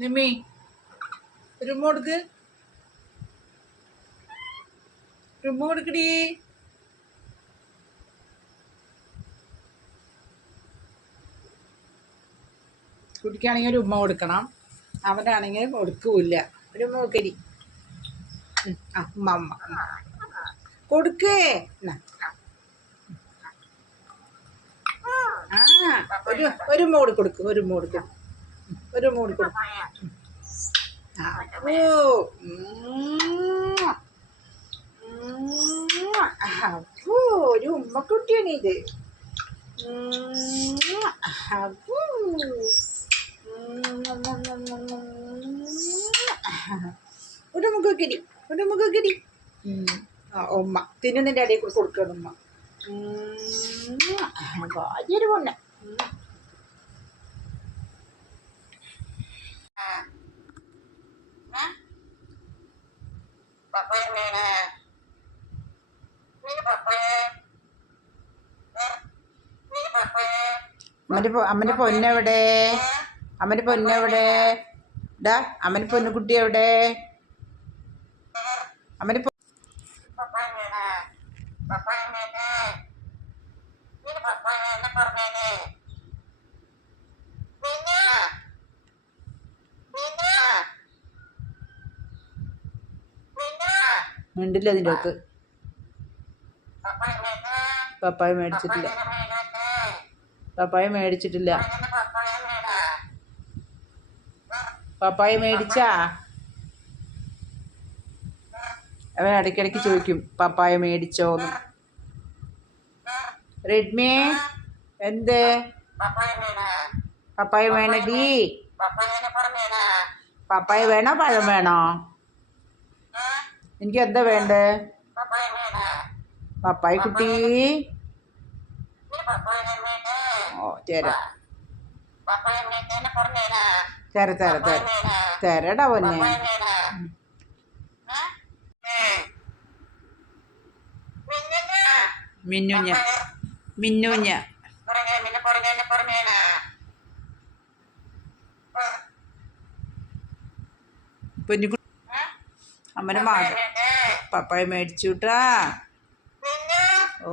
നിമ്മി ഒരു ഉമ്മ കൊടുക്ക്. ഒരു ഉമ്മ കൊടുക്കടി. കുട്ടിക്കാണെങ്കിൽ ഒരു ഉമ്മ കൊടുക്കണം, അവനാണെങ്കിൽ കൊടുക്കൂല. ഒരു ഉമ്മ കൊടുക്കരി. ആ ഉമ്മ ഉമ്മ കൊടുക്കേ. ആ ഒരു മോട് കൊടുക്കും, ഒരു മോട് കൊടുക്കും, ഒരു മോട് കൊടുക്കും. ഒരു ഉമ്മക്കുട്ടിയാണ് ഇത്. ഒരു മുഖക്കിരി, ഒരു മുഖക്കിരി. ഉമ്മ തിന്നുന്നതിൻ്റെ ഇടയിൽ കൂടെ കൊടുക്കണം ഉമ്മ. ഭാര്യൊരു പൊണ്ണ. അമ്മൻ്റെ പൊന്നെവിടെ? അമ്മൻ്റെ പൊന്നെവിടെ? ഡാ അമ്മൻ്റെ പൊന്നുകുട്ടി എവിടെ? അമ്മൻ്റെ മിണ്ടില്ല. അതിൻ്റെ അകത്ത് പപ്പായ മേടിച്ചിട്ടില്ല. പപ്പായ മേടിച്ചിട്ടില്ല. പപ്പായ മേടിച്ചാ? അവൻ ഇടയ്ക്കിടയ്ക്ക് ചോദിക്കും പപ്പായ മേടിച്ചോന്ന്. റെഡ്മി എന്ത് പപ്പായ വേണടി? പപ്പായ വേണോ പഴം വേണോ? എനിക്ക് എന്താ വേണ്ടേ? പപ്പായ കുട്ടി. ഓ തരാം തര തര തര തരടാ പൊന്നെ. മിന്നുഞ്ഞ മിന്നുഞ്ഞ പൊന്നു അമ്മനെ പപ്പായ മേടിച്ചുട്ടാ. ഓ